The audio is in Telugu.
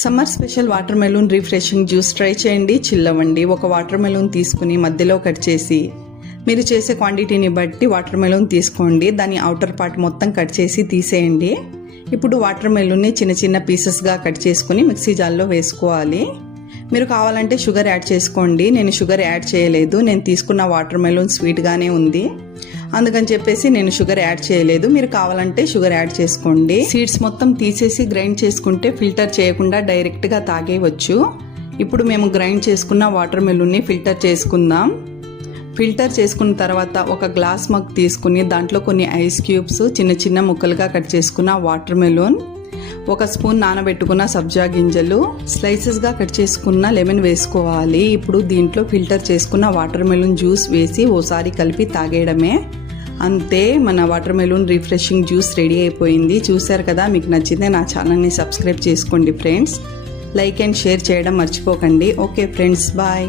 Summer special water melon refreshing juice try చేయండి, చిల్లవండి. ఒక వాటర్ మెలూన్ తీసుకుని మధ్యలో కట్ చేసి మీరు చేసే క్వాంటిటీని బట్టి వాటర్ మెలూన్ తీసుకోండి. దాని అవుటర్ పార్ట్ మొత్తం కట్ చేసి తీసేయండి. ఇప్పుడు వాటర్ మెలూన్ని చిన్న చిన్న పీసెస్గా కట్ చేసుకుని మిక్సీ జార్లో వేసుకోవాలి. మీరు కావాలంటే షుగర్ యాడ్ చేసుకోండి. నేను షుగర్ యాడ్ చేయలేదు. నేను తీసుకున్న వాటర్ మెలూన్ స్వీట్గానే ఉంది, అందుకని చెప్పేసి నేను షుగర్ యాడ్ చేయలేదు. మీరు కావాలంటే షుగర్ యాడ్ చేసుకోండి. సీడ్స్ మొత్తం తీసేసి గ్రైండ్ చేసుకుంటే ఫిల్టర్ చేయకుండా డైరెక్ట్గా తాగేయవచ్చు. ఇప్పుడు మేము గ్రైండ్ చేసుకున్న వాటర్ మెలూన్ని ఫిల్టర్ చేసుకుందాం. ఫిల్టర్ చేసుకున్న తర్వాత ఒక గ్లాస్ మగ్ తీసుకుని దాంట్లో కొన్ని ఐస్ క్యూబ్స్, చిన్న చిన్న ముక్కలుగా కట్ చేసుకున్న వాటర్ మెలూన్, ఒక స్పూన్ నానబెట్టుకున్న సబ్జా గింజలు, స్లైసెస్గా కట్ చేసుకున్న లెమన్ వేసుకోవాలి. ఇప్పుడు దీంట్లో ఫిల్టర్ చేసుకున్న వాటర్ మెలూన్ జ్యూస్ వేసి ఓసారి కలిపి తాగేయడమే. అంతే, మన water melon refreshing juice ready అయిపోయింది. చూశారు కదా, మీకు నచ్చితే నా ఛానల్ని సబ్స్క్రైబ్ చేసుకోండి ఫ్రెండ్స్. లైక్ అండ్ షేర్ చేయడం మర్చిపోకండి. Okay friends, bye.